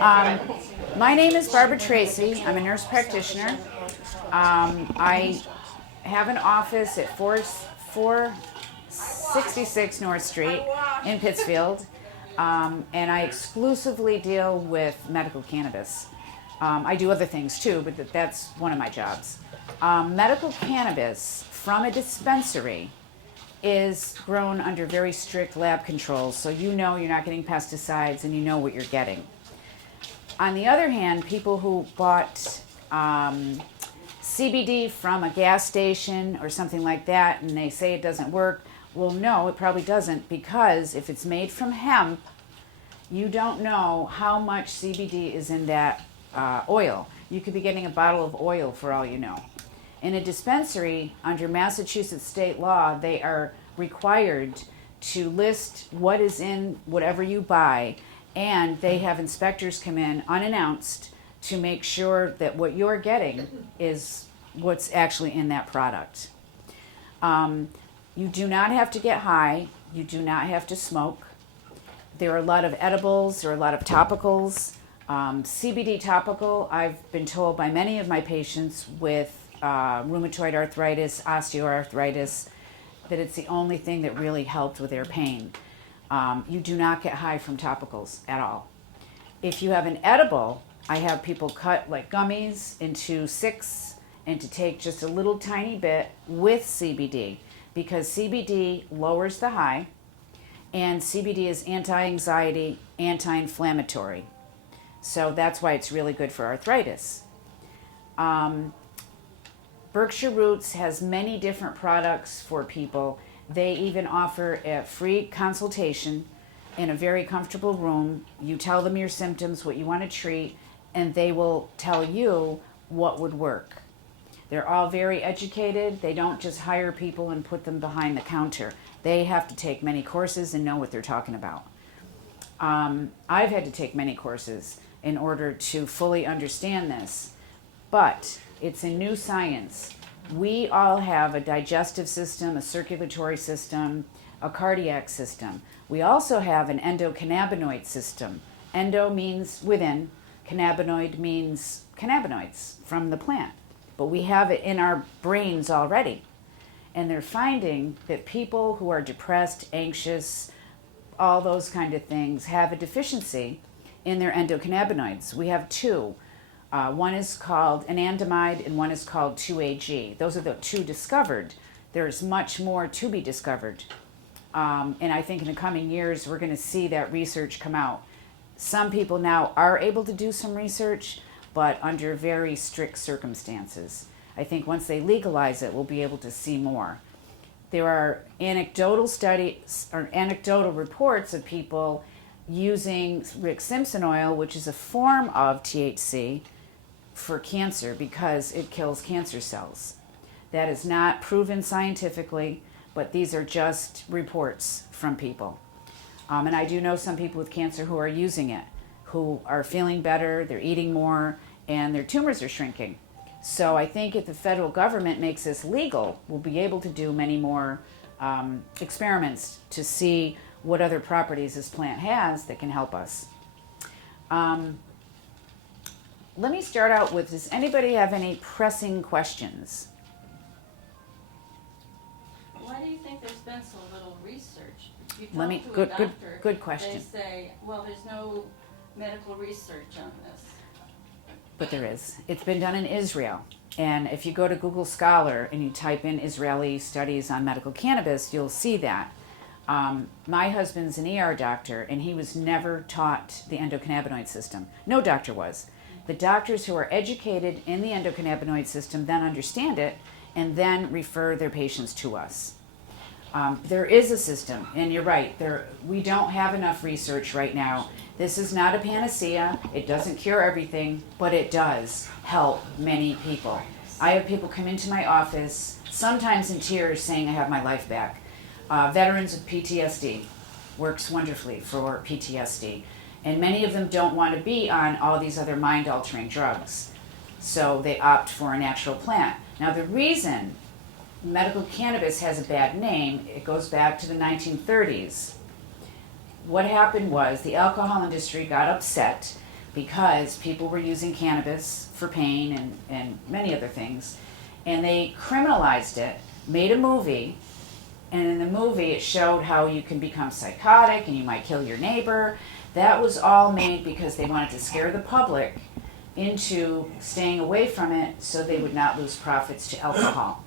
My name is Barbara Tracy. I'm a nurse practitioner. I have an office at 466 North Street in Pittsfield, and I exclusively deal with medical cannabis. I do other things too, but that's one of my jobs. Medical cannabis from a dispensary is grown under very strict lab controls, so you know you're not getting pesticides and you know what you're getting. On the other hand, people who bought CBD from a gas station or something like that and they say it doesn't work, well, no, it probably doesn't, because if it's made from hemp, you don't know how much CBD is in that oil. You could be getting a bottle of oil for all you know. In a dispensary, under Massachusetts state law, they are required to list what is in whatever you buy, and they have inspectors come in unannounced to make sure that what you're getting is what's actually in that product. You do not have to get high. You do not have to smoke. There are a lot of edibles, there are a lot of topicals. CBD topical, I've been told by many of my patients with rheumatoid arthritis, osteoarthritis, that it's the only thing that really helped with their pain. You do not get high from topicals at all. If you have an edible, I have people cut like gummies into 6 and to take just a little tiny bit with CBD, because CBD lowers the high, and CBD is anti-anxiety, anti-inflammatory. So that's why it's really good for arthritis. Berkshire Roots has many different products for people. They even offer a free consultation in a very comfortable room. You tell them your symptoms, what you want to treat, and they will tell you what would work. They're all very educated. They don't just hire people and put them behind the counter. They have to take many courses and know what they're talking about. I've had to take many courses in order to fully understand this, but it's a new science. We all have a digestive system, a circulatory system, a cardiac system. We also have an endocannabinoid system. Endo means within, cannabinoid means cannabinoids from the plant. But we have it in our brains already. And they're finding that people who are depressed, anxious, all those kind of things have a deficiency in their endocannabinoids. We have 2. One is called anandamide and one is called 2-AG. Those are the 2 discovered. There's much more to be discovered. And I think in the coming years, we're going to see that research come out. Some people now are able to do some research, but under very strict circumstances. I think once they legalize it, we'll be able to see more. There are anecdotal studies or anecdotal reports of people using Rick Simpson oil, which is a form of THC, for cancer because it kills cancer cells. That is not proven scientifically, but these are just reports from people. And I do know some people with cancer who are using it, who are feeling better, they're eating more, and their tumors are shrinking. So I think if the federal government makes this legal, we'll be able to do many more experiments to see what other properties this plant has that can help us. Let me start out with, does anybody have any pressing questions? Why do you think there's been so little research? You talk to a doctor, good question. they say, well, there's no medical research on this. But there is. It's been done in Israel. And if you go to Google Scholar and you type in Israeli studies on medical cannabis, you'll see that. My husband's an ER doctor, and he was never taught the endocannabinoid system. No doctor was. The doctors who are educated in the endocannabinoid system then understand it and then refer their patients to us. There is a system, and you're right, we don't have enough research right now. This is not a panacea. It doesn't cure everything, but it does help many people. I have people come into my office, sometimes in tears, saying I have my life back. Veterans with PTSD works wonderfully for PTSD. And many of them don't want to be on all these other mind-altering drugs. So they opt for a natural plant. Now the reason medical cannabis has a bad name, it goes back to the 1930s. What happened was the alcohol industry got upset because people were using cannabis for pain and many other things. And they criminalized it, made a movie, and in the movie it showed how you can become psychotic and you might kill your neighbor. That was all made because they wanted to scare the public into staying away from it so they would not lose profits to alcohol.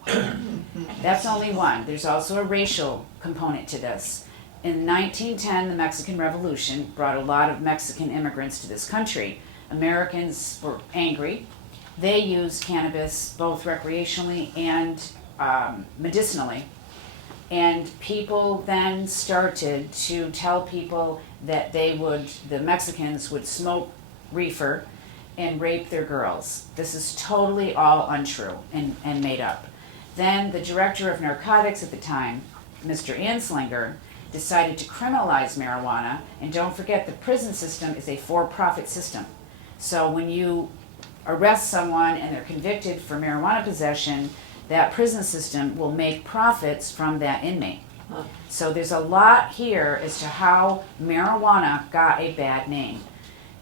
That's only one. There's also a racial component to this. In 1910, the Mexican Revolution brought a lot of Mexican immigrants to this country. Americans were angry. They used cannabis both recreationally and medicinally. And people then started to tell people that the Mexicans would smoke reefer and rape their girls. This is totally all untrue and made up. Then the director of narcotics at the time, Mr. Anslinger, decided to criminalize marijuana. And don't forget, the prison system is a for-profit system. So when you arrest someone and they're convicted for marijuana possession, that prison system will make profits from that inmate. So there's a lot here as to how marijuana got a bad name.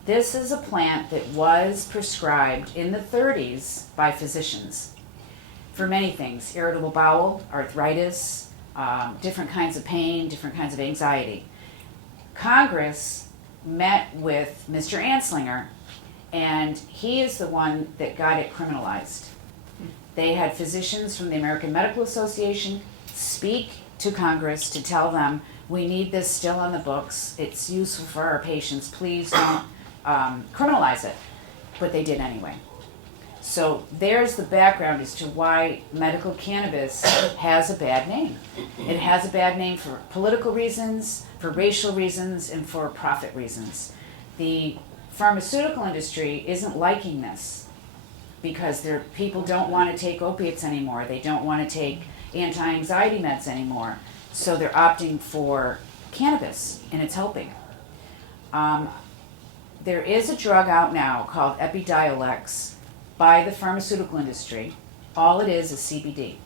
This is a plant that was prescribed in the 30s by physicians for many things: irritable bowel, arthritis, different kinds of pain, different kinds of anxiety. Congress met with Mr. Anslinger, and he is the one that got it criminalized. They had physicians from the American Medical Association speak to Congress to tell them, we need this still on the books, it's useful for our patients, please don't criminalize it. But they did anyway. So there's the background as to why medical cannabis has a bad name. It has a bad name for political reasons, for racial reasons, and for profit reasons. The pharmaceutical industry isn't liking this because people don't want to take opiates anymore. They don't want to take anti-anxiety meds anymore. So they're opting for cannabis, and it's helping. There is a drug out now called Epidiolex by the pharmaceutical industry. All it is CBD.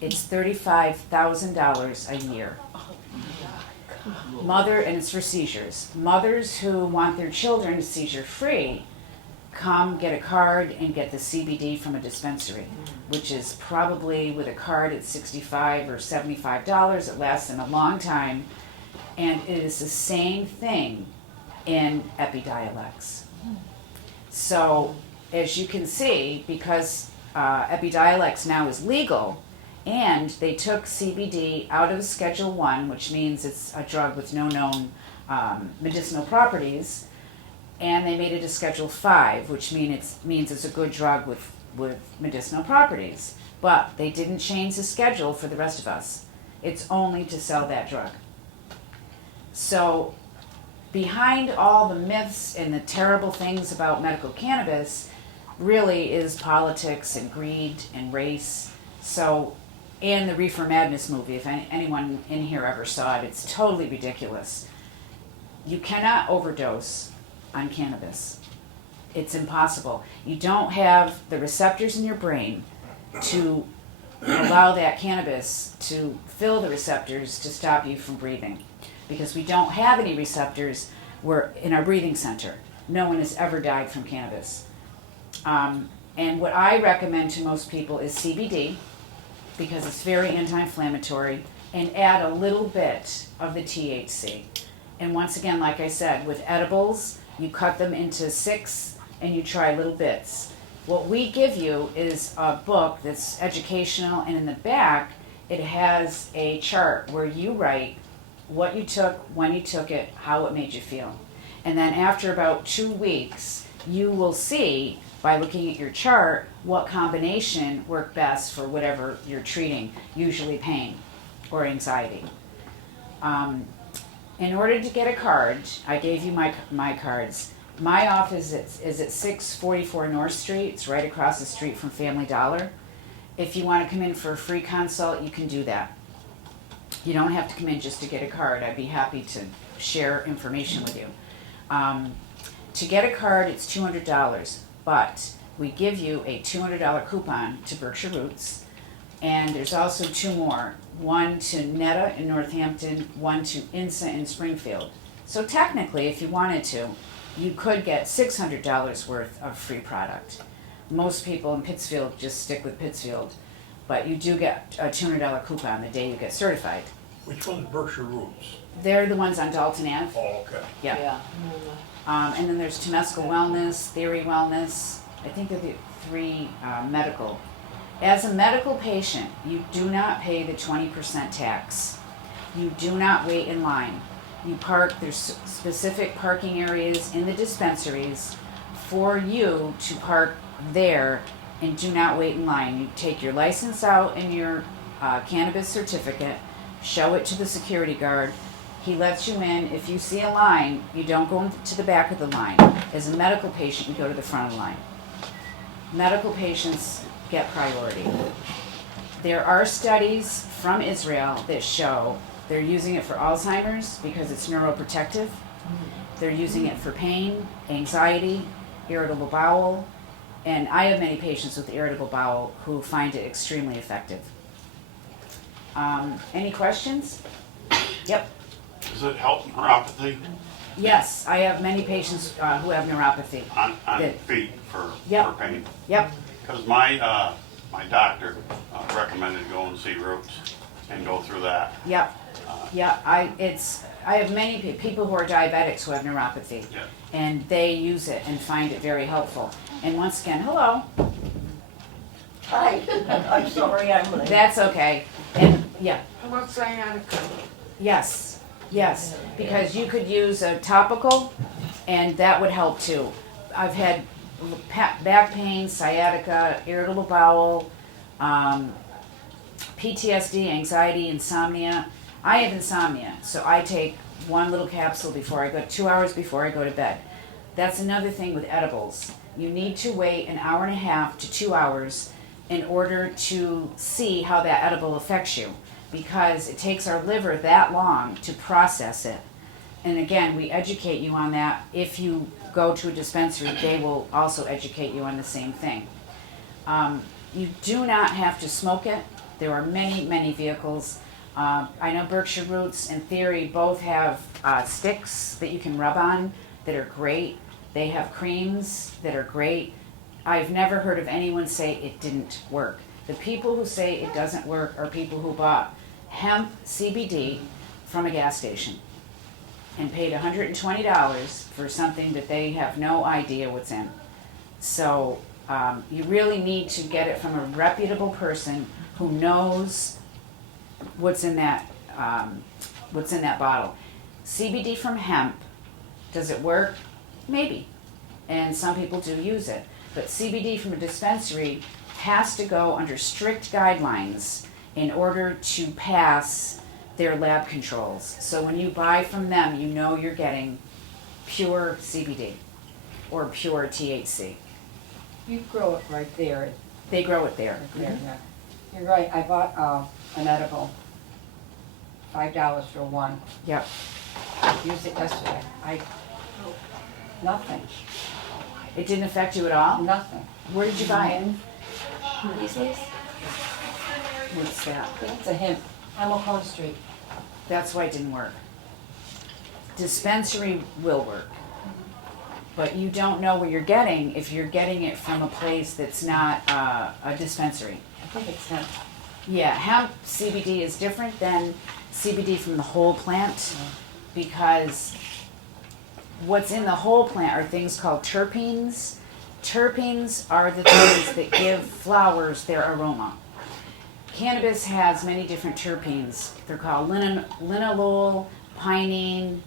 It's $35,000 a year. And it's for seizures. Mothers who want their children seizure-free come get a card and get the CBD from a dispensary, which is probably, with a card, it's $65 or $75. It lasts them a long time, and it is the same thing in Epidiolex. So, as you can see, because Epidiolex now is legal, and they took CBD out of Schedule 1, which means it's a drug with no known medicinal properties, and they made it a Schedule 5, which means it's a good drug with medicinal properties. But they didn't change the schedule for the rest of us. It's only to sell that drug. So behind all the myths and the terrible things about medical cannabis really is politics and greed and race. So, and the Reefer Madness movie, if anyone in here ever saw it, it's totally ridiculous. You cannot overdose on cannabis. It's impossible. You don't have the receptors in your brain to allow that cannabis to fill the receptors to stop you from breathing. Because we don't have any receptors in our breathing center. No one has ever died from cannabis. And what I recommend to most people is CBD, because it's very anti-inflammatory, and add a little bit of the THC. And once again, like I said, with edibles, you cut them into 6 and you try little bits. What we give you is a book that's educational, and in the back it has a chart where you write what you took, when you took it, how it made you feel. And then after about 2 weeks, you will see, by looking at your chart, what combination worked best for whatever you're treating, usually pain or anxiety. In order to get a card, I gave you my cards. My office is at 644 North Street. It's right across the street from Family Dollar. If you want to come in for a free consult, you can do that. You don't have to come in just to get a card. I'd be happy to share information with you. To get a card, it's $200, but we give you a $200 coupon to Berkshire Roots, and there's also 2 more. One to Netta in Northampton, one to INSA in Springfield. So technically, if you wanted to, you could get $600 worth of free product. Most people in Pittsfield just stick with Pittsfield, but you do get a $200 coupon the day you get certified. Which one's Berkshire Roots? They're the ones on Dalton Ave. Oh, okay. Yeah. And then there's Temescal Wellness, Theory Wellness. I think they're the three medical. As a medical patient, you do not pay the 20% tax. You do not wait in line. You park, there's specific parking areas in the dispensaries for you to park there and do not wait in line. You take your license out and your cannabis certificate, show it to the security guard. He lets you in. If you see a line, you don't go to the back of the line. As a medical patient, you go to the front of the line. Medical patients get priority. There are studies from Israel that show they're using it for Alzheimer's because it's neuroprotective. They're using it for pain, anxiety, irritable bowel, and I have many patients with irritable bowel who find it extremely effective. Any questions? Yep. Does it help neuropathy Yes, I have many patients who have neuropathy. on That- feet for Yep. pain? Yep. Because my doctor recommended go and see Roots and go through that. Yep. Yeah, I have many people who are diabetics who have neuropathy, Yeah. and they use it and find it very helpful. And once again, hello. Hi, I'm sorry I'm late. That's okay. And yeah, What's sciatica? yes, yes, because you could use a topical, and that would help too. I've had back pain, sciatica, irritable bowel, PTSD, anxiety, insomnia. I have insomnia, so I take one little capsule before I go, 2 hours before I go to bed. That's another thing with edibles. You need to wait an hour and a half to 2 hours in order to see how that edible affects you, because it takes our liver that long to process it. And again, we educate you on that. If you go to a dispensary, they will also educate you on the same thing. You do not have to smoke it. There are many, many vehicles. I know Berkshire Roots and Theory both have sticks that you can rub on that are great. They have creams that are great. I've never heard of anyone say it didn't work. The people who say it doesn't work are people who bought hemp CBD from a gas station and paid $120 for something that they have no idea what's in. So you really need to get it from a reputable person who knows what's in that bottle. CBD from hemp, does it work? Maybe, and some people do use it. But CBD from a dispensary has to go under strict guidelines in order to pass their lab controls. So when you buy from them, you know you're getting pure CBD or pure THC. You grow it right there. They grow it there. Yeah. You're right, I bought an edible, $5 for one. Yep. Used it yesterday. Nothing, It didn't affect you at all? nothing. Where did you buy it? These days? What's that? I think it's a hemp, Hamilton Street. That's why it didn't work. Dispensary will work. But you don't know what you're getting if you're getting it from a place that's not a dispensary. I think it's hemp. Yeah, hemp CBD is different than CBD from the whole plant, because what's in the whole plant are things called terpenes. Terpenes are the things that give flowers their aroma. Cannabis has many different terpenes. They're called linalool, pinene.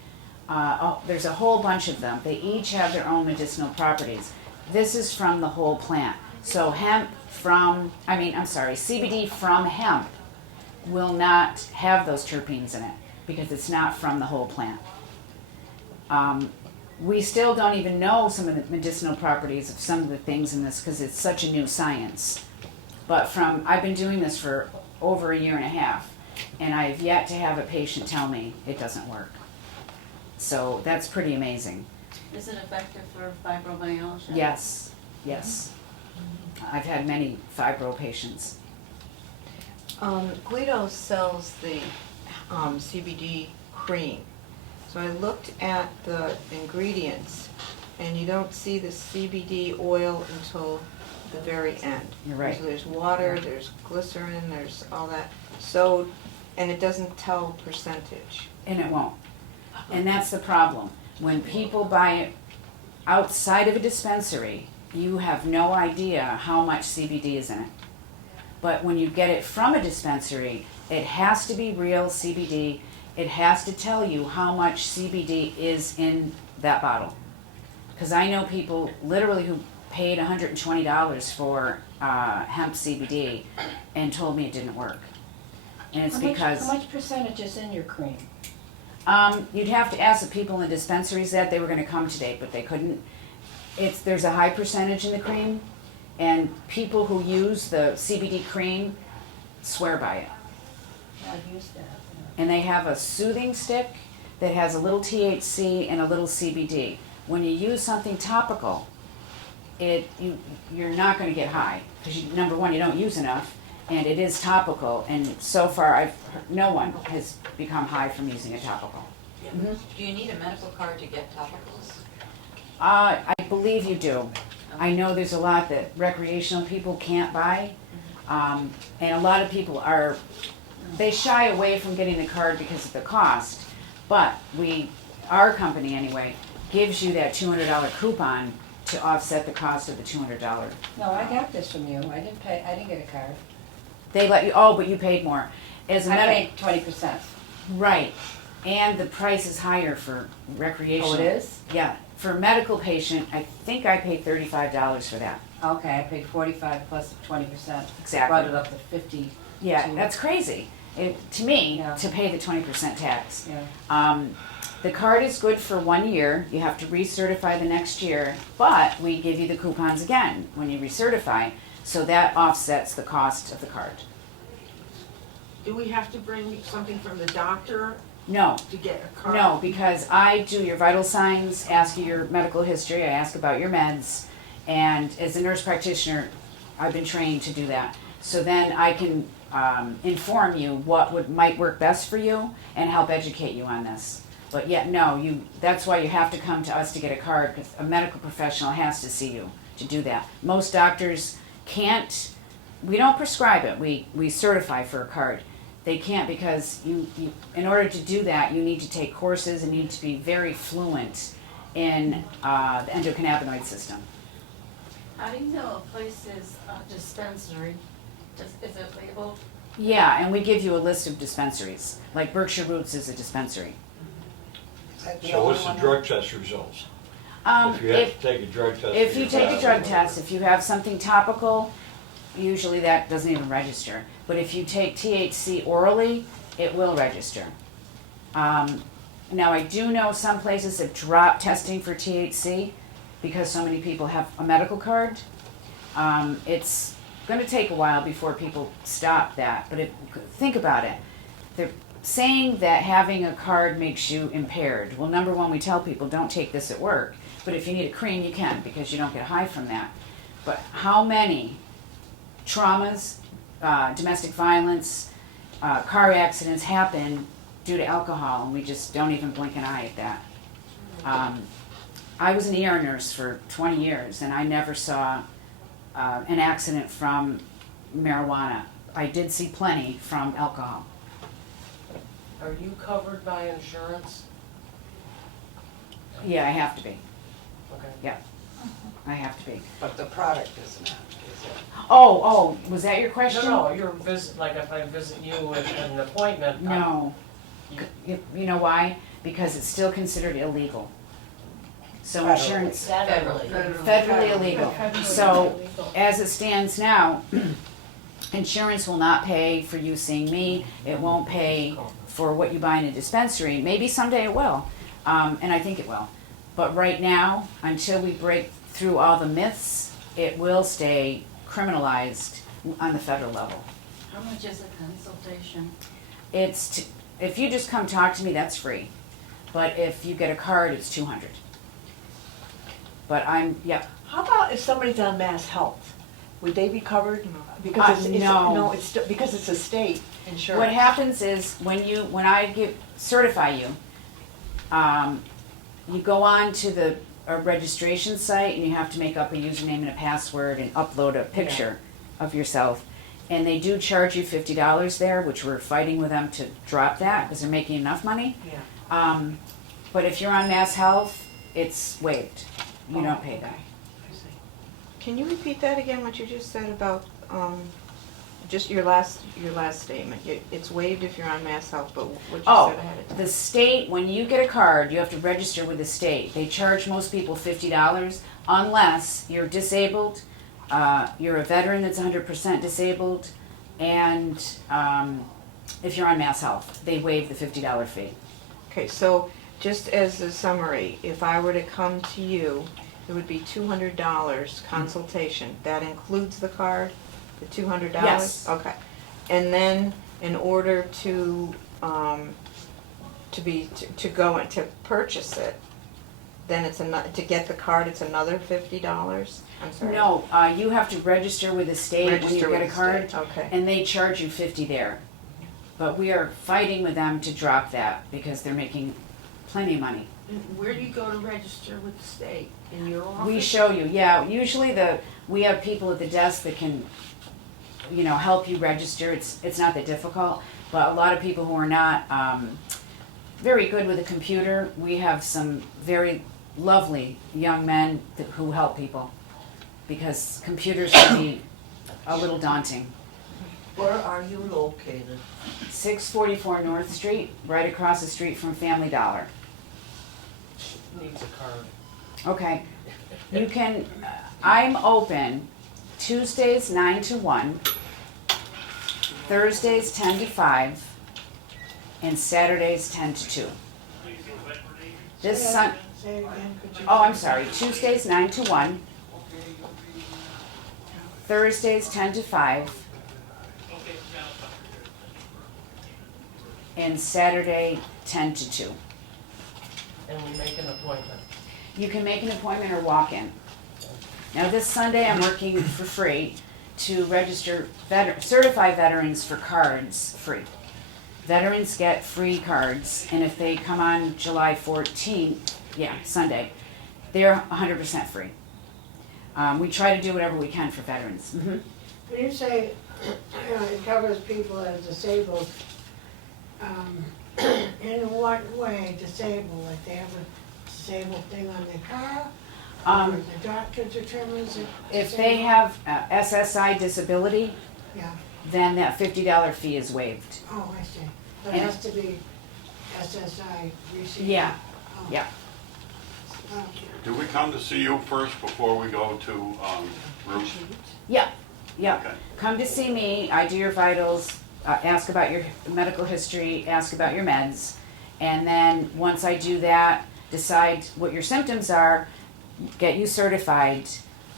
There's a whole bunch of them. They each have their own medicinal properties. This is from the whole plant. So CBD from hemp will not have those terpenes in it because it's not from the whole plant. We still don't even know some of the medicinal properties of some of the things in this because it's such a new science. But I've been doing this for over a year and a half, and I have yet to have a patient tell me it doesn't work. So that's pretty amazing. Is it effective for fibromyalgia? Yes, yes. I've had many fibro patients. Guido sells the CBD cream. So I looked at the ingredients and you don't see the CBD oil until the very end. You're right. So there's water, there's glycerin, there's all that. So, and it doesn't tell percentage. And it won't. And that's the problem. When people buy it outside of a dispensary, you have no idea how much CBD is in it. But when you get it from a dispensary, it has to be real CBD. It has to tell you how much CBD is in that bottle. Because I know people literally who paid $120 for hemp CBD and told me it didn't work. And it's because How much percentage is in your cream? you'd have to ask the people in the dispensaries that they were going to come today, but they couldn't. There's a high percentage in the cream, and people who use the CBD cream swear by it. I've used that. And they have a soothing stick that has a little THC and a little CBD. When you use something topical, you're not going to get high because number one, you don't use enough, and it is topical. And so far, no one has become high from using a topical. Do you need a medical card to get topicals? I believe you do. I know there's a lot that recreational people can't buy, and a lot of people they shy away from getting the card because of the cost. But our company anyway, gives you that $200 coupon to offset the cost of the $200. No, I got this from you. I didn't get a card. They let you, but you paid more. I paid 20%. Right, and the price is higher for recreational. Oh, it is? Yeah, for a medical patient, I think I paid $35 for that. Okay, I paid 45 plus 20%. Exactly. Brought it up to 50. Yeah, that's crazy. To me, Yeah. to pay the 20% tax. Yeah. The card is good for 1 year. You have to recertify the next year, but we give you the coupons again when you recertify, so that offsets the cost of the card. Do we have to bring something from the doctor No, to get a card? no, because I do your vital signs, ask you your medical history, I ask about your meds, and as a nurse practitioner, I've been trained to do that. So then I can inform you what might work best for you and help educate you on this. But yet, no, that's why you have to come to us to get a card, because a medical professional has to see you to do that. Most doctors can't, we don't prescribe it, we certify for a card. They can't because in order to do that, you need to take courses and you need to be very fluent in the endocannabinoid system. How do you know a place is a dispensary? Is it labeled? Yeah, and we give you a list of dispensaries. Like Berkshire Roots is a dispensary. So what's the drug test results? If you have to take a drug test. If for you your take a class. drug test, if you have something topical, usually that doesn't even register. But if you take THC orally, it will register. Now, I do know some places have dropped testing for THC because so many people have a medical card. It's going to take a while before people stop that. But think about it. They're saying that having a card makes you impaired. Well, number one, we tell people don't take this at work. But if you need a cream, you can because you don't get high from that. But how many traumas, domestic violence, car accidents happen due to alcohol, and we just don't even blink an eye at that. I was an ER nurse for 20 years, and I never saw an accident from marijuana. I did see plenty from alcohol. Are you covered by insurance? Yeah, I have to be. Okay. Yeah, I have to be. But the product is not, is it? Oh, was that your question? No, you're like if I visit you with an appointment. No. You know why? Because it's still considered illegal. So insurance, federally illegal. So as it stands now, insurance will not pay for you seeing me. It won't pay for what you buy in a dispensary. Maybe someday it will, and I think it will. But right now, until we break through all the myths, it will stay criminalized on the federal level. How much is a consultation? If you just come talk to me, that's free. But if you get a card, it's $200. But How about if somebody's on Mass Health? Would they be covered? Because no. because it's a state insurance. What happens is when I certify you, you go on to the a registration site and you have to make up a username and a password and upload a picture of yourself. And they do charge you $50 there, which we're fighting with them to drop that because they're making enough money. Yeah. But if you're on Mass Health, it's waived. You don't pay that. I see. Can you repeat that again, what you just said about, just your last statement? It's waived if you're on Mass Health, but what you Oh, said ahead of time. the state, when you get a card, you have to register with the state. They charge most people $50 unless you're disabled, you're a veteran that's 100% disabled, and if you're on Mass Health, they waive the $50 fee. Okay, so just as a summary, if I were to come to you, it would be $200 consultation. That includes the card, the $200? Yes. Okay. And then in order to go and to purchase it, then it's to get the card, it's another $50? I'm sorry. No, you have to register with the state when you Register get a with the card, state, okay. and they charge you $50 there. But we are fighting with them to drop that because they're making plenty of money. And where do you go to register with the state? In your office? We show you, yeah. Usually we have people at the desk that can, help you register. It's not that difficult, but a lot of people who are not very good with a computer, we have some very lovely young men who help people because computers can be a little daunting. Where are you located? 644 North Street, right across the street from Family Dollar. Needs a card. Okay. You can, I'm open Tuesdays 9 to 1, Thursdays 10 to 5, and Saturdays 10 to 2. This Sun, Say it again, could you? oh, I'm sorry, Tuesdays 9 to 1, Thursdays 10 to 5, and Saturday 10 to 2. And we make an appointment. You can make an appointment or walk in. Now this Sunday I'm working for free to register certified veterans for cards free. Veterans get free cards, and if they come on July 14th, Sunday, they're 100% free. We try to do whatever we can for veterans. When you say, it covers people that are disabled, in what way disabled? Like they have a disabled thing on their car? Or the doctor determines it? If they have SSI disability, Yeah, then that $50 fee is waived. oh, I see. But it has to be SSI received? Yeah, Oh. yeah. Oh. Do we come to see you first before we go to Roots? Yeah. Okay. Come to see me, I do your vitals, ask about your medical history, ask about your meds, and then once I do that, decide what your symptoms are, get you certified,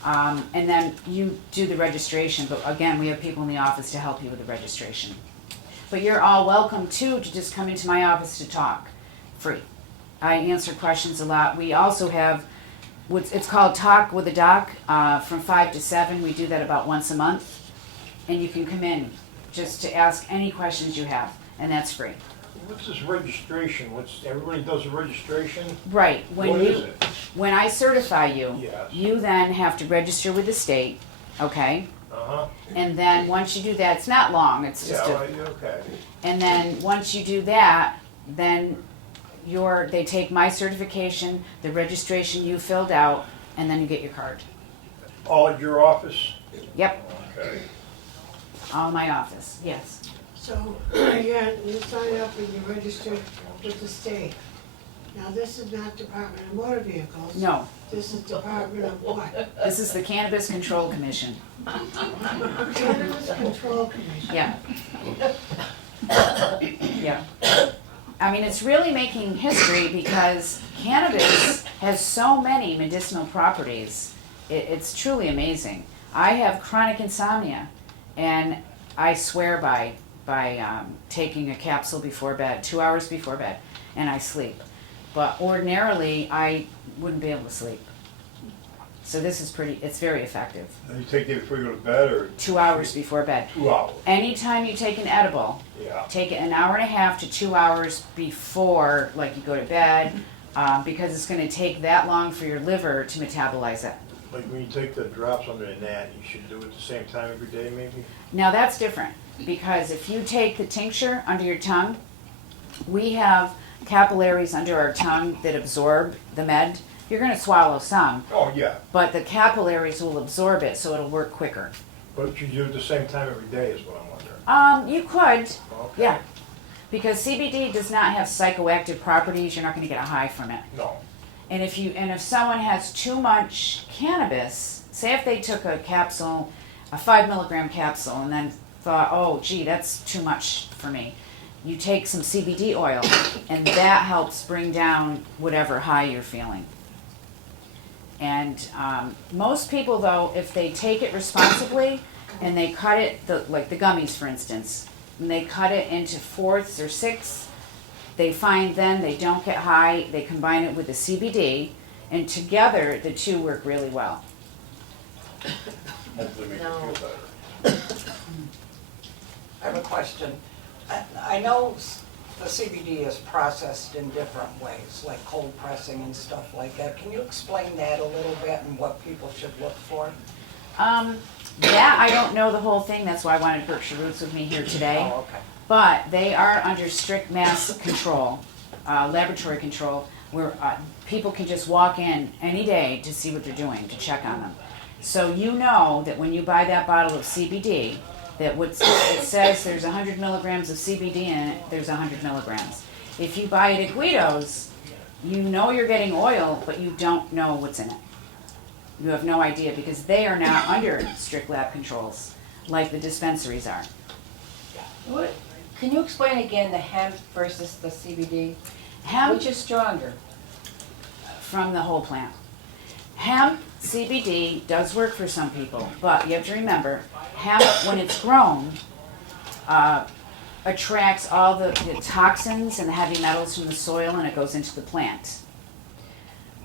and then you do the registration. But again, we have people in the office to help you with the registration. But you're all welcome too to just come into my office to talk, free. I answer questions a lot. We also have it's called Talk with a Doc from 5 to 7. We do that about once a month, and you can come in just to ask any questions you have, and that's free. What's this registration? Everybody does a registration? Right. What is it? When I certify you, Yes. you then have to register with the state, okay? Uh-huh. And then once you do that, it's not long. It's Yeah, just okay. and then once you do that, then they take my certification, the registration you filled out, and then you get your card. All at your office? Yep, Okay. all in my office. Yes. So, you sign up and you register with the state. Now, this is not Department of Motor Vehicles. No, This is Department of what? this is the Cannabis Control Commission. Cannabis Control Commission. Yeah. Yeah. I mean, it's really making history because cannabis has so many medicinal properties. It's truly amazing. I have chronic insomnia, and I swear by taking a capsule before bed, 2 hours before bed, and I sleep. But ordinarily, I wouldn't be able to sleep. So this is it's very effective. And you take it before you go to bed, or 2 hours before bed. 2 hours? Anytime you take an edible, Yeah. take it an hour and a half to 2 hours before, like you go to bed because it's going to take that long for your liver to metabolize it. Like when you take the drops under the gnat, you should do it the same time every day, maybe? Now that's different, because if you take the tincture under your tongue, we have capillaries under our tongue that absorb the med. You're going to swallow some, Oh, yeah, but the capillaries will absorb it, so it'll work quicker. but you do it at the same time every day is what I'm wondering. You could, Okay. yeah, because CBD does not have psychoactive properties. You're not going to get a high from it. No. And if someone has too much cannabis, say if they took a capsule, a 5 milligram capsule, and then thought, oh, gee, that's too much for me, you take some CBD oil, and that helps bring down whatever high you're feeling. And most people, though, if they take it responsibly and they cut it, like the gummies, for instance, and they cut it into fourths or sixths, they find then they don't get high. They combine it with the CBD, and together the two work really well. Hopefully make No. you feel better. I have a question. I know the CBD is processed in different ways, like cold pressing and stuff like that. Can you explain that a little bit and what people should look for? That I don't know the whole thing. That's why I wanted Berkshire Roots with me here today. Oh, okay. But they are under strict mass control, laboratory control, where people can just walk in any day to see what they're doing, to check on them. So you know that when you buy that bottle of CBD, that it says there's 100 milligrams of CBD in it, there's 100 milligrams. If you buy it at Guido's, you know you're getting oil, but you don't know what's in it. You have no idea, because they are now under strict lab controls, like the dispensaries are. What, can you explain again the hemp versus the CBD? Hemp Which is stronger? from the whole plant. Hemp CBD does work for some people, but you have to remember, hemp, when it's grown, attracts all the toxins and the heavy metals from the soil, and it goes into the plant.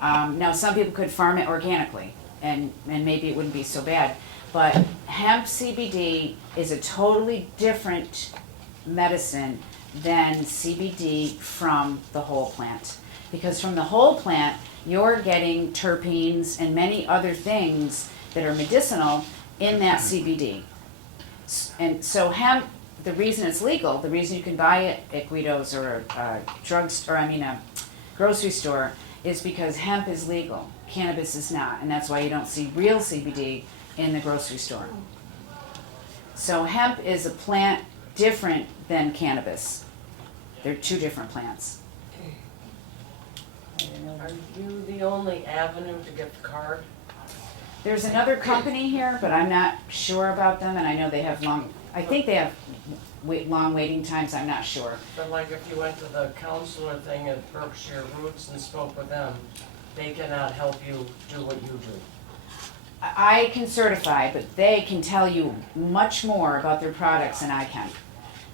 Now, some people could farm it organically, and maybe it wouldn't be so bad, but hemp CBD is a totally different medicine than CBD from the whole plant. Because from the whole plant, you're getting terpenes and many other things that are medicinal in that CBD. And so hemp, the reason it's legal, the reason you can buy it at Guido's or a grocery store, is because hemp is legal. Cannabis is not, and that's why you don't see real CBD in the grocery store. So hemp is a plant different than cannabis. They're two different plants. Are you the only avenue to get the card? There's another company here, but I'm not sure about them, and I know they have long waiting times, I'm not sure. But like if you went to the counselor thing at Berkshire Roots and spoke with them, they cannot help you do what you do. I can certify, but they can tell you much more about their products than I can.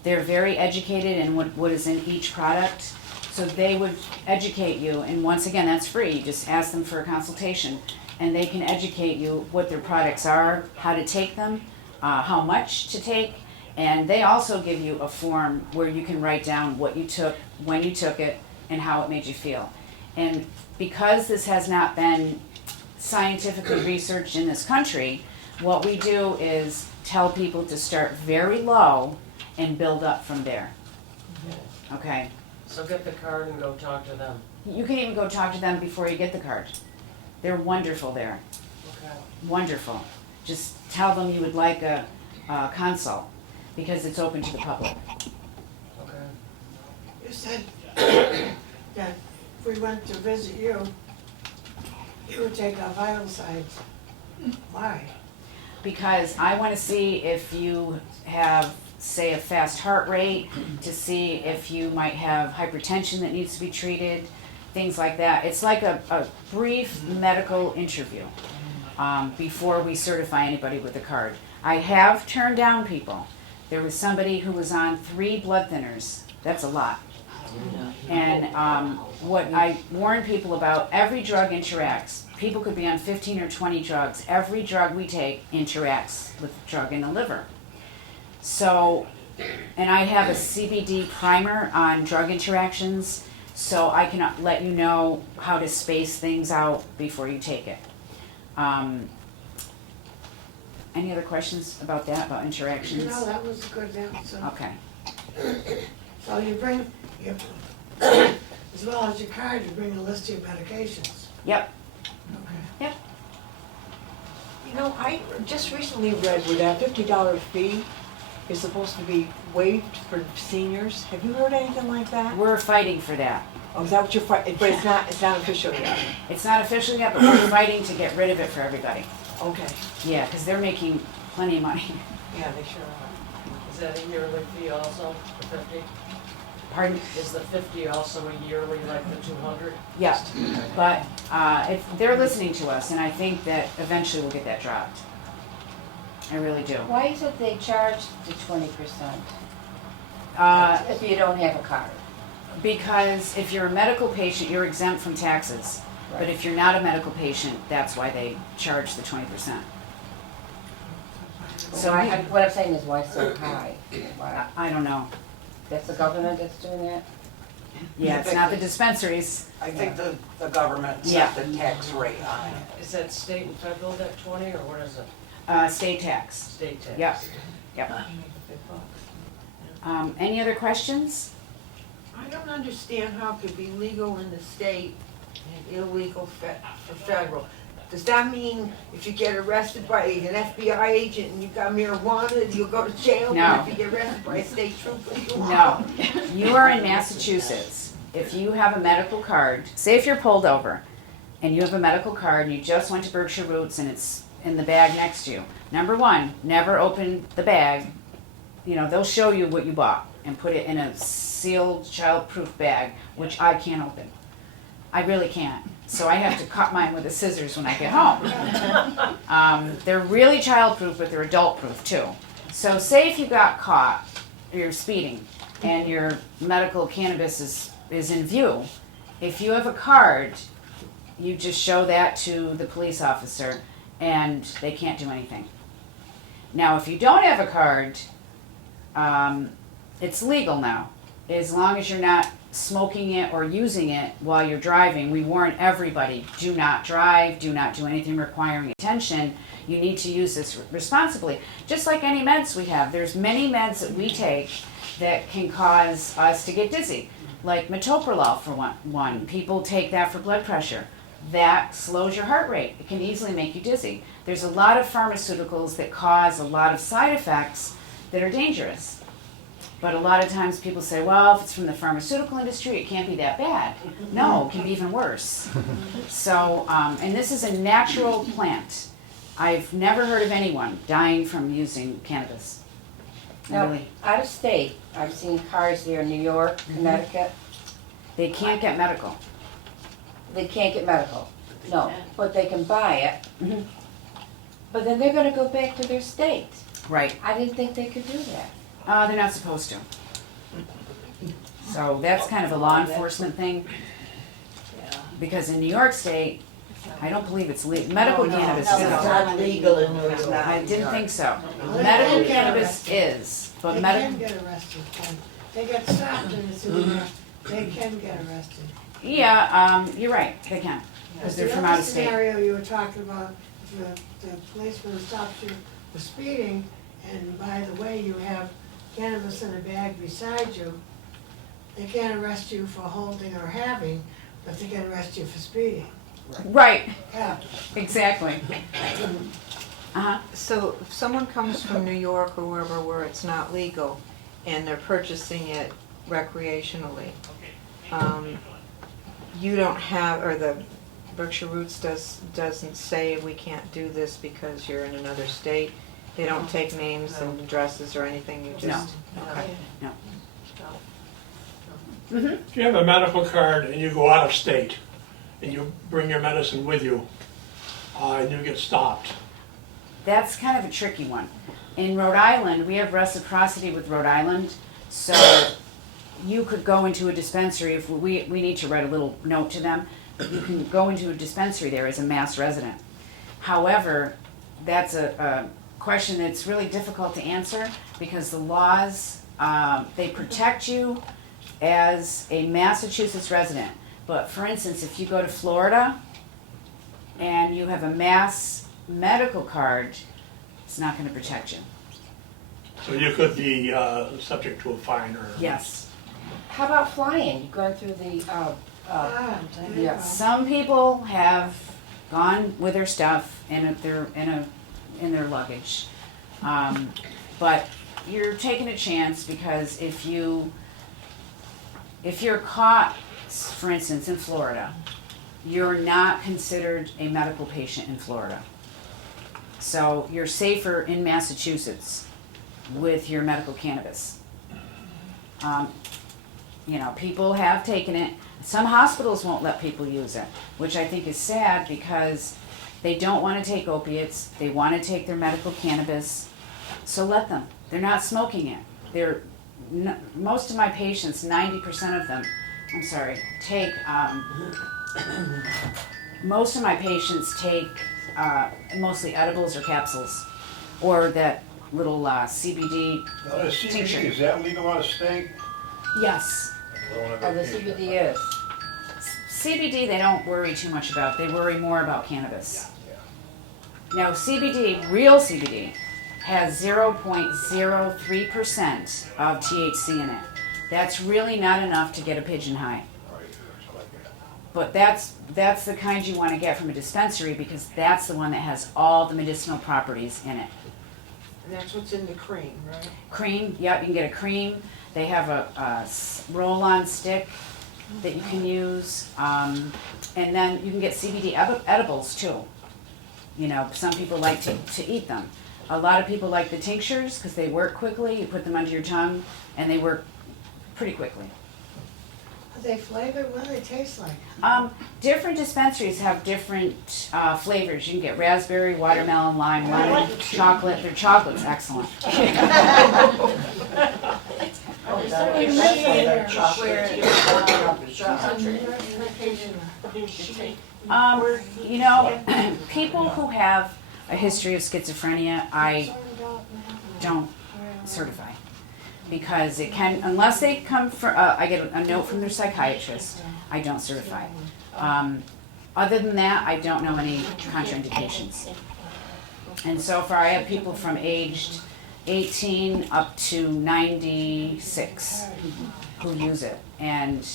They're very educated in what is in each product, so they would educate you, and once again, that's free. You just ask them for a consultation, and they can educate you what their products are, how to take them, how much to take, and they also give you a form where you can write down what you took, when you took it, and how it made you feel. And because this has not been scientifically researched in this country, what we do is tell people to start very low and build up from there. Okay? So get the card and go talk to them. You can even go talk to them before you get the card. They're wonderful there. Okay. Wonderful. Just tell them you would like a consult, because it's open to the public. Okay. You said that if we went to visit you, you would take our vital signs. Why? Because I want to see if you have, say, a fast heart rate, to see if you might have hypertension that needs to be treated, things like that. It's like a brief medical interview before we certify anybody with a card. I have turned down people. There was somebody who was on 3 blood thinners. That's a lot. And what I warn people about, every drug interacts. People could be on 15 or 20 drugs. Every drug we take interacts with the drug in the liver. So, and I have a CBD primer on drug interactions so I can let you know how to space things out before you take it. Any other questions about that, about interactions? No, that was a good answer. Okay. So you bring, as well as your card, you bring a list of your medications. Yep. Okay. You know, I just recently read where that $50 fee is supposed to be waived for seniors. Have you heard anything like that? We're fighting for that. Oh, is that what you're fighting? But it's not official yet. It's not official yet, but we're fighting to get rid of it for everybody. Okay. Yeah, because they're making plenty of money. Yeah, they sure are. Is that a yearly fee also, the 50? Pardon? Is the 50 also a yearly like the 200? Yeah, but if they're listening to us, and I think that eventually we'll get that dropped. I really do. Why is it they charge the 20% Uh, if you don't have a card? Because if you're a medical patient, you're exempt from taxes. But if you're not a medical patient, that's why they charge the 20%. So what I'm saying is why so high? Why? I don't know. That's the government that's doing that? Yeah, it's not the dispensaries. I think the government Yeah. set the tax rate on it. Is that state and federal, that 20, or what is it? State tax. State tax? Yep. Yep. Any other questions? I don't understand how it could be legal in the state and illegal for federal. Does that mean if you get arrested by an FBI agent and you got marijuana, you'll go to jail? No. But if you get arrested by a state trooper, you won't? No. You are in Massachusetts. If you have a medical card, say if you're pulled over and you have a medical card and you just went to Berkshire Roots and it's in the bag next to you. Number one, never open the bag. You know, they'll show you what you bought and put it in a sealed child-proof bag, which I can't open. I really can't. So I have to cut mine with the scissors when I get home. They're really child-proof, but they're adult-proof too. So say if you got caught, you're speeding, and your medical cannabis is in view, if you have a card, you just show that to the police officer and they can't do anything. Now, if you don't have a card, it's legal now. As long as you're not smoking it or using it while you're driving. We warn everybody, do not drive, do not do anything requiring attention. You need to use this responsibly. Just like any meds we have, there's many meds that we take that can cause us to get dizzy. Like metoprolol for one. People take that for blood pressure. That slows your heart rate. It can easily make you dizzy. There's a lot of pharmaceuticals that cause a lot of side effects that are dangerous. But a lot of times people say, well, if it's from the pharmaceutical industry, it can't be that bad. No, it can be even worse. So, and this is a natural plant. I've never heard of anyone dying from using cannabis. Now, Really. out of state, I've seen cars there in New York, Connecticut. They can't get medical. They can't get medical. No, but they can buy it. But then they're gonna go back to their state. Right. I didn't think they could do that. They're not supposed to. So that's kind of a law enforcement thing. Because in New York State, I don't believe it's legal. Medical cannabis It's is. not legal in New York. I didn't think so. Medical cannabis is, but They medical. can get arrested, Ken. They get stopped and it's in there, they can get arrested. Yeah, you're right. They can because they're from out of state. The other scenario you were talking about, if the policeman stops you for speeding, and by the way, you have cannabis in a bag beside you, they can't arrest you for holding or having, but they can arrest you for speeding. Right. Yeah. Exactly. So if someone comes from New York or wherever where it's not legal and they're purchasing it recreationally, you don't have, or the Berkshire Roots doesn't say we can't do this because you're in another state. They don't take names and addresses or anything, you just. Okay. No. If you have a medical card and you go out of state and you bring your medicine with you and you get stopped, That's kind of a tricky one. In Rhode Island, we have reciprocity with Rhode Island, so you could go into a dispensary, if we need to write a little note to them, you can go into a dispensary there as a Mass resident. However, that's a question that's really difficult to answer because the laws, they protect you as a Massachusetts resident. But for instance, if you go to Florida and you have a Mass medical card, it's not gonna protect you. So you could be subject to a fine or. Yes. How about flying? You're going through the, Yeah. Some people have gone with their stuff in their luggage. But you're taking a chance because if you're caught, for instance, in Florida, you're not considered a medical patient in Florida. So you're safer in Massachusetts with your medical cannabis. People have taken it. Some hospitals won't let people use it, which I think is sad because they don't want to take opiates. They want to take their medical cannabis. So let them. They're not smoking it. Most of my patients, 90% of them, take, most of my patients take mostly edibles or capsules, or that little CBD Now, the tincture. CBD, is that legal out of state? Yes. oh, the CBD is. CBD they don't worry too much about. They worry more about cannabis. Now CBD, real CBD, has 0.03% of THC in it. That's really not enough to get a pigeon high. But that's the kind you want to get from a dispensary because that's the one that has all the medicinal properties in it. And that's what's in the cream, right? Cream, yep, you can get a cream. They have a roll-on stick that you can use. And then you can get CBD edibles too. Some people like to eat them. A lot of people like the tinctures because they work quickly. You put them under your tongue and they work pretty quickly. Are they flavored? What do they taste like? Different dispensaries have different flavors. You can get raspberry, watermelon, lime, lemon, chocolate. Their chocolate's excellent. People who have a history of schizophrenia, I don't certify. Because it can, unless they come from, I get a note from their psychiatrist, I don't certify. Other than that, I don't know any contraindications. And so far, I have people from aged 18 up to 96 who use it and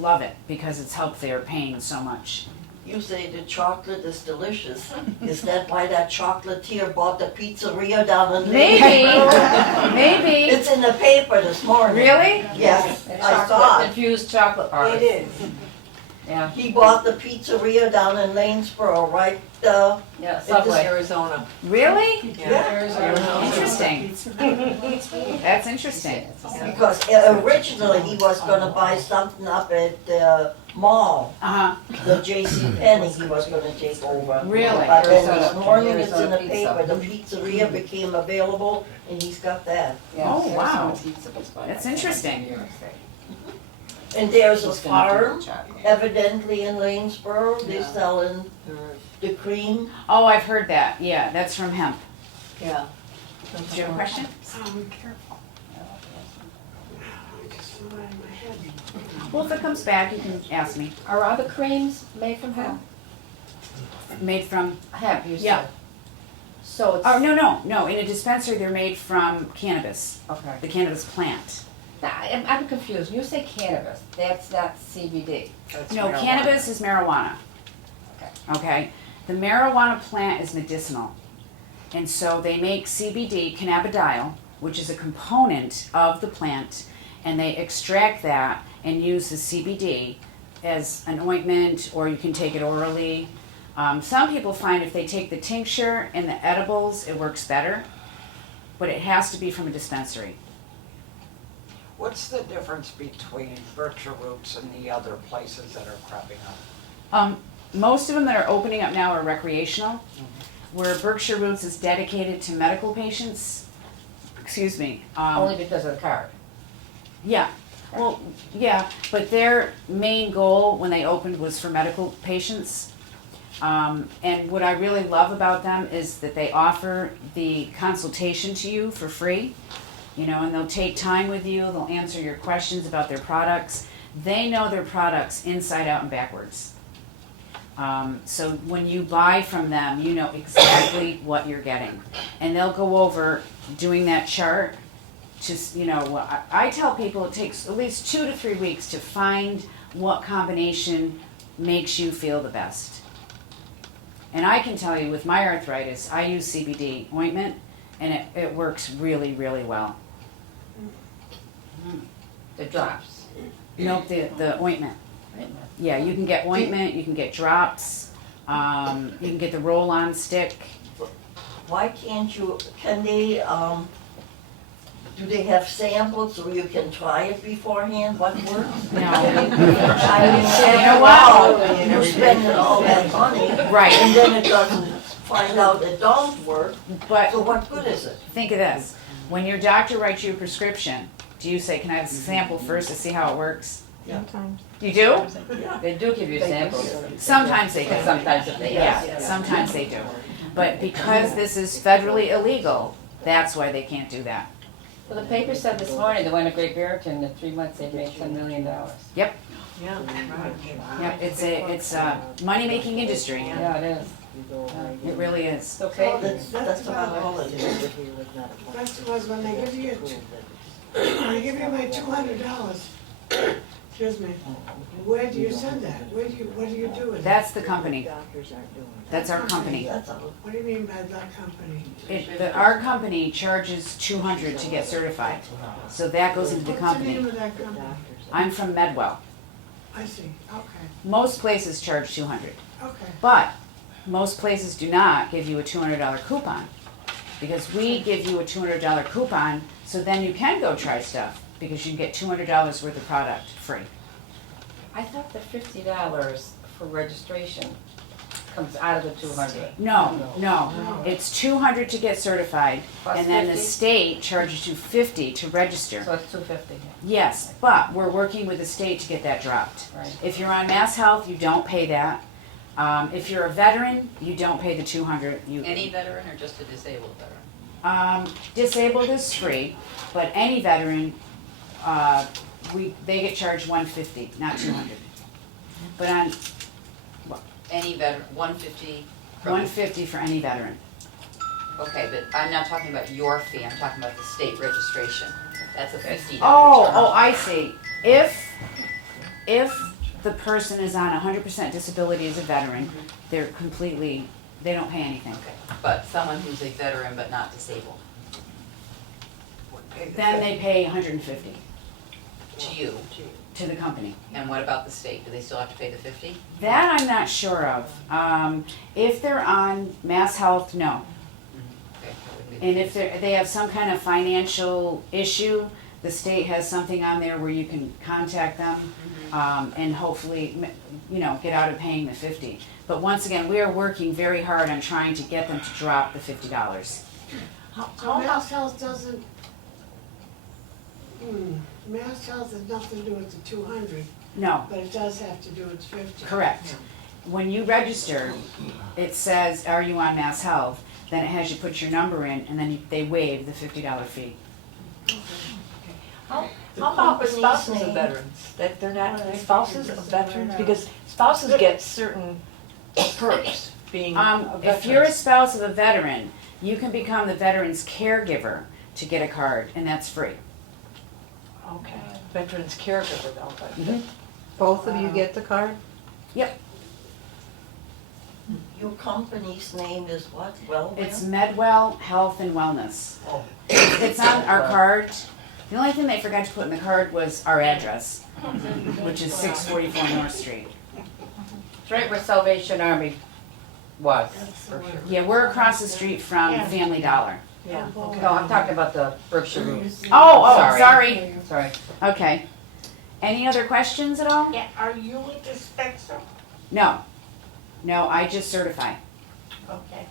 love it because it's helped their pain so much. You say the chocolate is delicious. Is that why that chocolatier bought the pizzeria down in Maybe. Maybe. It's in the paper this morning. Really? Yes, I saw it. Infused chocolate bars. It is. Yeah. He bought the pizzeria down in Lanesboro, right, Yeah, It's Subway. Arizona. Really? yeah. Interesting. That's interesting. Because originally he was gonna buy something up at the mall, Uh-huh. the J.C. Penney he was gonna take over. Really? But then this Arizona- morning it's in the Arizona pizza. paper, the pizzeria became available and he's got that. Yeah, Oh, Arizona wow. pizza was by That's my interesting. New York State. And there's a Just gonna do farm, the chocolate. evidently in Lanesboro, they're Yeah. selling the cream. Oh, I've heard that. Yeah, that's from hemp. Yeah. Do you have a question? Careful. It just flew out of my head. Well, if it comes back, you can ask me. Are other creams made from hemp? Made from, Hemp, you said. Yeah. So it's. oh, no. In a dispensary, they're made from cannabis, Okay. the cannabis plant. Now, I'm confused. When you say cannabis, that's not CBD. No, cannabis is marijuana. Okay? The marijuana plant is medicinal. And so they make CBD, cannabidiol, which is a component of the plant, and they extract that and use the CBD as an ointment, or you can take it orally. Some people find if they take the tincture and the edibles, it works better, but it has to be from a dispensary. What's the difference between Berkshire Roots and the other places that are cropping up? Most of them that are opening up now are recreational, where Berkshire Roots is dedicated to medical patients. Excuse me. Only because of the card. Yeah, well, yeah, but their main goal when they opened was for medical patients. And what I really love about them is that they offer the consultation to you for free. you know, and they'll take time with you, they'll answer your questions about their products. They know their products inside out and backwards. So when you buy from them, you know exactly what you're getting. And they'll go over doing that chart. Just, you know, I tell people it takes at least 2 to 3 weeks to find what combination makes you feel the best. And I can tell you with my arthritis, I use CBD ointment and it works really, really well. The drops. No, the ointment. Yeah, you can get ointment, you can get drops, you can get the roll-on stick. Why can't you, can they, do they have samples so you can try it beforehand, what works? No. I mean, You know what? you're spending all that money. Right. And then it doesn't, find out it don't work, But so what good is it? think of this, when your doctor writes you a prescription, do you say, can I have a sample first to see how it works? Sometimes. You do? They do give you samples. Sometimes they do. Sometimes if they, Yeah, sometimes they do. But because this is federally illegal, that's why they can't do that. Well, the paper said this morning, the one at Great Barrington, in 3 months, they've made $10 million. Yep, Yeah, right. yep, it's a money-making industry. Yeah, it is. It really is. It's okay. Oh, that's about all it is. Question was when they give you, when they give you my $200, excuse me, where do you send that? What do you do with it? That's the company. That's our company. That's all. What do you mean by that company? Our company charges $200 to get certified. So that goes into the What's the name company. of that company? I'm from Medwell. I see, okay, Most places charge $200. okay. But most places do not give you a $200 coupon. Because we give you a $200 coupon, so then you can go try stuff. Because you can get $200 worth of product free. I thought the $50 for registration comes out of the 200. No. It's $200 to get certified, Plus and then the 50? state charges you $50 to register. So it's $250. Yes, but we're working with the state to get that dropped. Right. If you're on Mass Health, you don't pay that. If you're a veteran, you don't pay the $200. Any veteran or just a disabled veteran? Disabled is free, but any veteran, they get charged $150, not $200. But on Any veteran, 150 from? $150 for any veteran. Okay, but I'm not talking about your fee, I'm talking about the state registration. That's a $50 Oh, charge. I see. If the person is on 100% disability as a veteran, they're completely, they don't pay anything. Okay, but someone who's a veteran but not disabled, Then they pay $150 to you, to the company. and what about the state? Do they still have to pay the 50? That I'm not sure of. If they're on Mass Health, no. Okay, that would be. And if they have some kind of financial issue, the state has something on there where you can contact them and hopefully, get out of paying the $50. But once again, we are working very hard on trying to get them to drop the $50. So Mass Health doesn't, Mass Health has nothing to do with the 200, No, but it does have to do with 50. correct. When you register, it says, are you on Mass Health? Then it has you put your number in, and then they waive the $50 fee. How about the spouses of veterans? That they're not spouses of veterans? Because spouses get certain perks being a If you're a veteran. spouse of a veteran, you can become the veteran's caregiver to get a card, and that's free. Okay, veterans caregiver though, but. Mhm. Both of you get the card? Yep, Your company's name is what, Wellware? it's Medwell Health and Wellness. Oh. It's on our card. The only thing they forgot to put in the card was our address, which is 644 North Street. It's right where Salvation Army was. Yeah, we're across the street from Family Dollar. Yeah. No, I'm talking about the Berkshire Roots. Sorry. Sorry. Okay. Any other questions at all? Yeah, are you a dispenser? No. No, I just certify. Okay.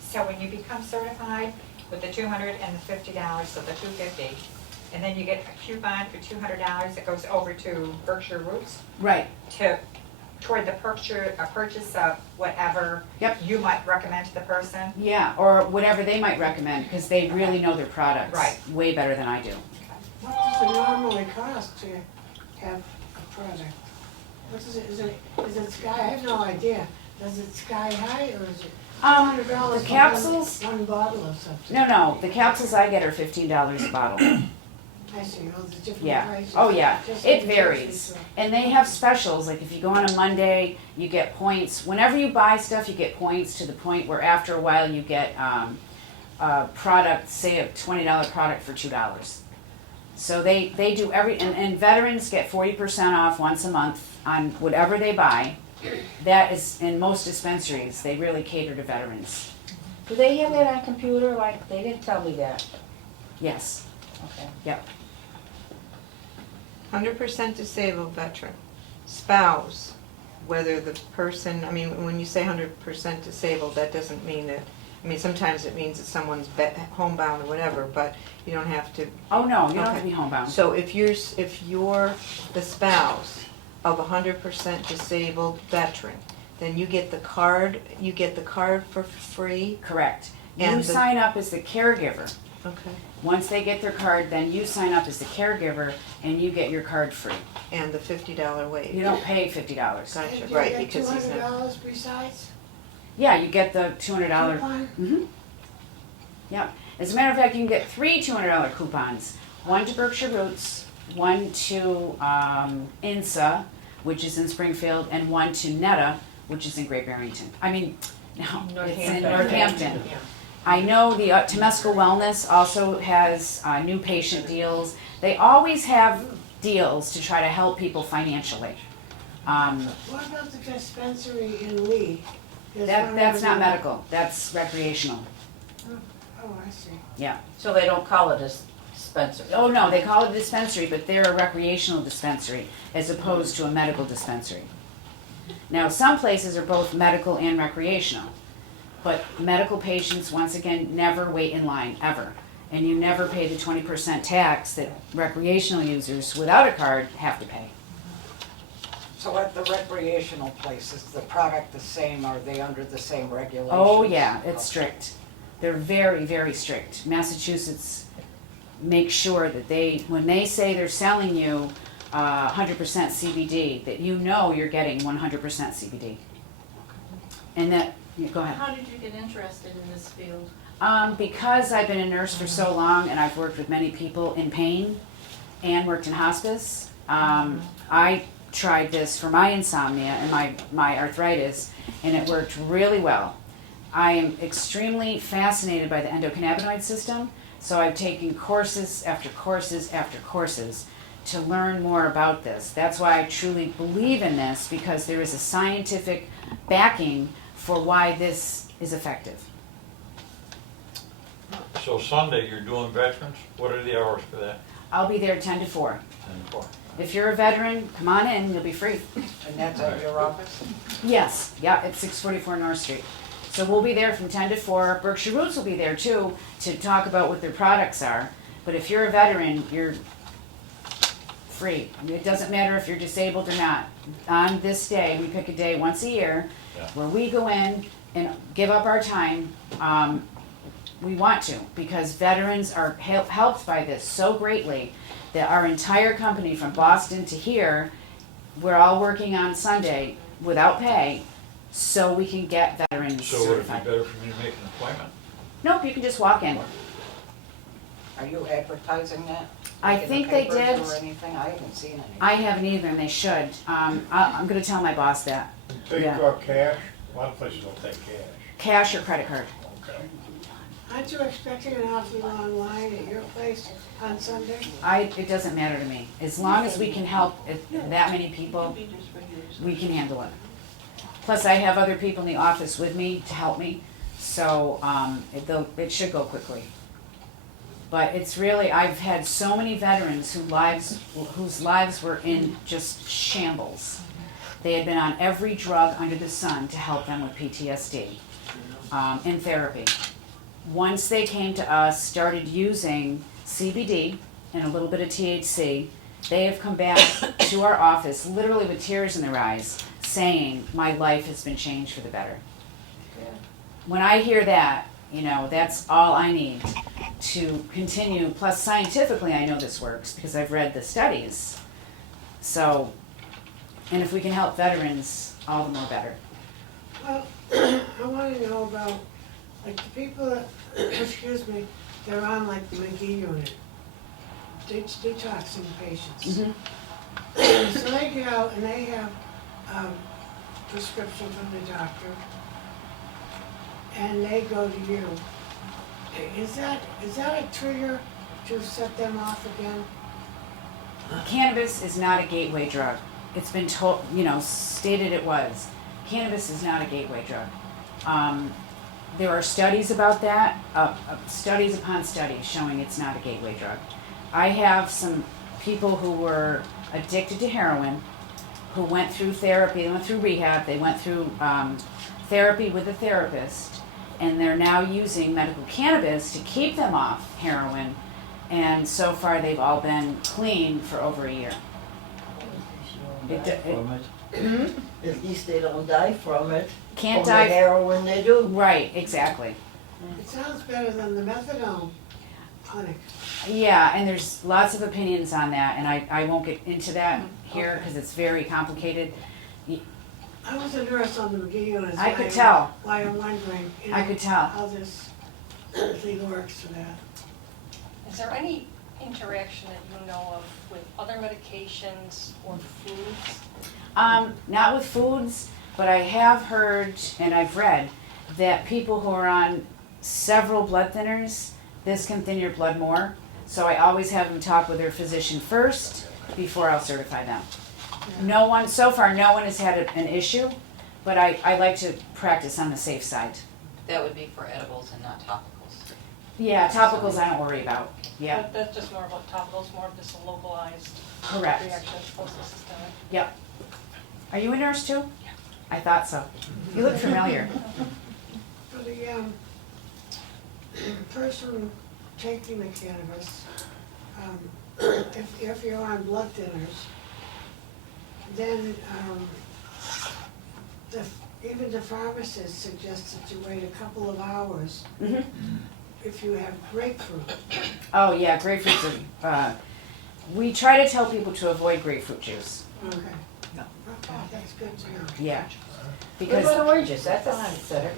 So when you become certified with the $200 and the $50, so the $250, and then you get a coupon for $200 that goes over to Berkshire Roots Right. to toward the purchase of whatever Yep. you might recommend to the person? Yeah, or whatever they might recommend, because they really know their products. Right. Way better than I do. What does it normally cost to have a product? What is it sky, I have no idea. Does it sky high or is it $200 The capsules, for one bottle of something? no, the capsules I get are $15 a bottle. I see, oh, the different Yeah, prices. oh yeah, Just it in case varies. it's, And they have specials, like if you go on a Monday, you get points. Whenever you buy stuff, you get points to the point where after a while you get a product, say a $20 product for $2. So they do and veterans get 40% off once a month on whatever they buy. That is, in most dispensaries, they really cater to veterans. Do they have that on computer? Like, they didn't tell me that. Yes, Okay. yep. 100% disabled veteran, spouse, whether the person, I mean, when you say 100% disabled, that doesn't mean that, I mean, sometimes it means that someone's homebound or whatever, but you don't have to. Oh, no, you don't have to Okay. be homebound. So if you're the spouse of a 100% disabled veteran, then you get the card for free? Correct. You And sign up as the caregiver. Okay. Once they get their card, then you sign up as the caregiver and you get your card free. And the $50 waive? You don't pay $50. Gotcha, And do right, you get because he's not. $200 besides? Yeah, you get the $200. Coupon? Mm-hmm. Yeah. As a matter of fact, you can get 3 $200 coupons. One to Berkshire Roots, one to INSA, which is in Springfield, and one to Netta, which is in Great Barrington. I mean, no, it's in Northampton. Yeah. I know the Temescal Wellness also has new patient deals. They always have deals to try to help people financially. What about the dispensary in Lee? There's one That's over not there. medical, that's recreational. Oh, I see. Yeah. So they don't call it a dispensary? Oh, no, they call it a dispensary, but they're a recreational dispensary as opposed to a medical dispensary. Now, some places are both medical and recreational, but medical patients, once again, never wait in line, ever. And you never pay the 20% tax that recreational users without a card have to pay. So at the recreational place, is the product the same? Are they under the same regulations? Oh, yeah, it's strict. They're very, very strict. Massachusetts makes sure that when they say they're selling you 100% CBD, that you know you're getting 100% CBD. And that, go ahead. How did you get interested in this field? Because I've been a nurse for so long and I've worked with many people in pain and worked in hospice, I tried this for my insomnia and my arthritis, and it worked really well. I am extremely fascinated by the endocannabinoid system, so I've taken courses after courses after courses to learn more about this. That's why I truly believe in this, because there is a scientific backing for why this is effective. So Sunday, you're doing veterans, what are the hours for that? I'll be there 10 to 4. 10 to 4. If you're a veteran, come on in, you'll be free. And that's at your office? Yes, yeah, it's 644 North Street. So we'll be there from 10 to 4. Berkshire Roots will be there too to talk about what their products are. But if you're a veteran, you're free. It doesn't matter if you're disabled or not. On this day, we pick a day once a year where we go in and give up our time. We want to, because veterans are helped by this so greatly that our entire company from Boston to here, we're all working on Sunday without pay so we can get veterans So would it be certified. better for me to make an appointment? Nope, you can just walk in. Are you advertising that? I Like in the think they papers did. Or anything? I haven't seen any. I haven't either, and they should. I'm gonna tell my boss that. Take Yeah. cash? A lot of places don't take cash. Cash or credit card. Okay. Aren't you expecting an awfully long line at your place on Sunday? It doesn't matter to me. As long as we can help that many people, we can handle it. Plus, I have other people in the office with me to help me, so it should go quickly. But it's really, I've had so many veterans whose lives were in just shambles. They had been on every drug under the sun to help them with PTSD in therapy. Once they came to us, started using CBD and a little bit of THC, they have come back to our office literally with tears in their eyes, saying, my life has been changed for the better. When I hear that, you know, that's all I need to continue. Plus, scientifically, I know this works because I've read the studies. So, and if we can help veterans, all the more better. Well, I wanna know about, like, the people that, excuse me, they're on like the McGee unit, detoxing patients. So they get out and they have, prescription from the doctor, and they go to you. Is that a trigger to set them off again? Cannabis is not a gateway drug. It's been told, you know, stated it was. Cannabis is not a gateway drug. There are studies about that, studies upon studies showing it's not a gateway drug. I have some people who were addicted to heroin, who went through therapy, they went through rehab, they went through therapy with a therapist, and they're now using medical cannabis to keep them off heroin, and so far they've all been clean for over a year. At least they don't die from it. Can't From die. the heroin they do. Right, exactly. It sounds better than the methadone clinic. Yeah, and there's lots of opinions on that, and I won't get into that here because it's very complicated. I was a nurse on the McGee unit. I could tell. Why I'm wondering, you know, I could tell. how this thing works for that. Is there any interaction that you know of with other medications or foods? Not with foods, but I have heard and I've read that people who are on several blood thinners, this can thin your blood more. So I always have them talk with their physician first before I'll certify them. No one, so far, no one has had an issue, but I like to practice on the safe side. That would be for edibles and not topicals. Yeah, topicals I don't worry about. Yeah, But that's just more about topicals, more of just a localized correct. reaction as opposed to systemic. Yep. Are you a nurse too? Yeah. I thought so. You look familiar. For the person taking the cannabis, if you're on blood thinners, then even the pharmacist suggests that you wait a couple of hours if you have grapefruit. Oh yeah, grapefruit's we try to tell people to avoid grapefruit juice. Okay. Okay, that's good to know. Yeah. What Because about oranges? That's a consider.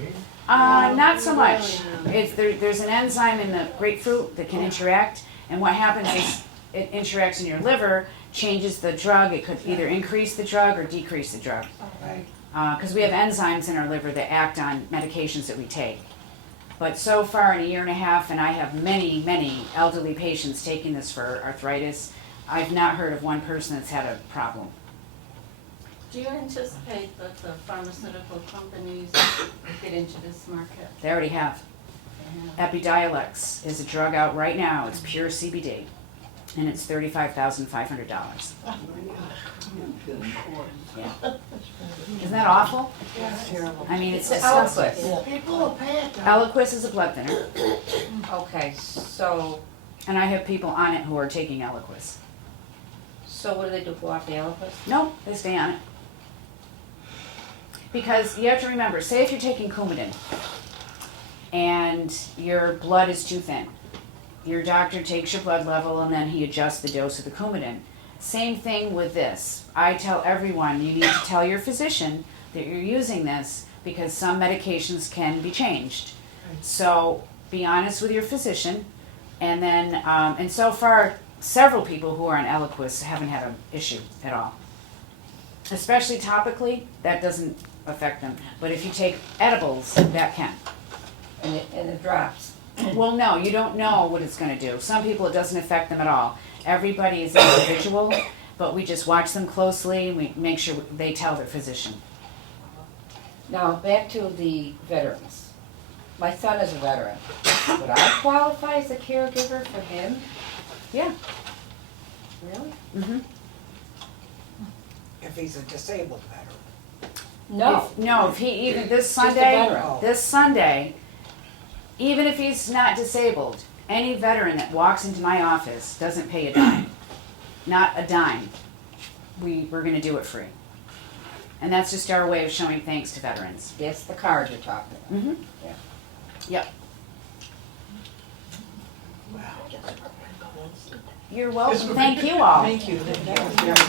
not so much. It's there's an enzyme in the grapefruit that can interact, and what happens is it interacts in your liver, changes the drug. It could either increase the drug or decrease the drug. Right. Because we have enzymes in our liver that act on medications that we take. But so far in a year and a half, and I have many, many elderly patients taking this for arthritis, I've not heard of one person that's had a problem. Do you anticipate that the pharmaceutical companies get into this market? They already have. Epidiolex is a drug out right now. It's pure CBD, and it's $35,500. Yeah. Isn't that awful? Yes. I mean, it's Eliquis. disgusting. People will pay it though. Eliquis is a blood thinner, Okay, so and I have people on it who are taking Eliquis. what do they do, go off the Eliquis? No, they stay on it. Because you have to remember, say if you're taking Coumadin and your blood is too thin, your doctor takes your blood level and then he adjusts the dose of the Coumadin. Same thing with this. I tell everyone, you need to tell your physician that you're using this because some medications can be changed. So be honest with your physician, and then, and so far, several people who are on Eliquis haven't had an issue at all. Especially topically, that doesn't affect them. But if you take edibles, that can. And it drops. Well, no, you don't know what it's going to do. Some people, it doesn't affect them at all. Everybody is individual, but we just watch them closely. We make sure they tell their physician. Now, back to the veterans. My son is a veteran. Would I qualify as a caregiver for him? Yeah. Really? Mm-hmm. If he's a disabled veteran. No. If he even this Just a Sunday, even if he's not disabled, any veteran that walks into my office doesn't pay a dime. Not a dime. We're going to do it free. And that's just our way of showing thanks to veterans. That's the card you're talking about. Mm-hmm. Yeah. Yep. You're welcome. Thank you all. Thank you. That was very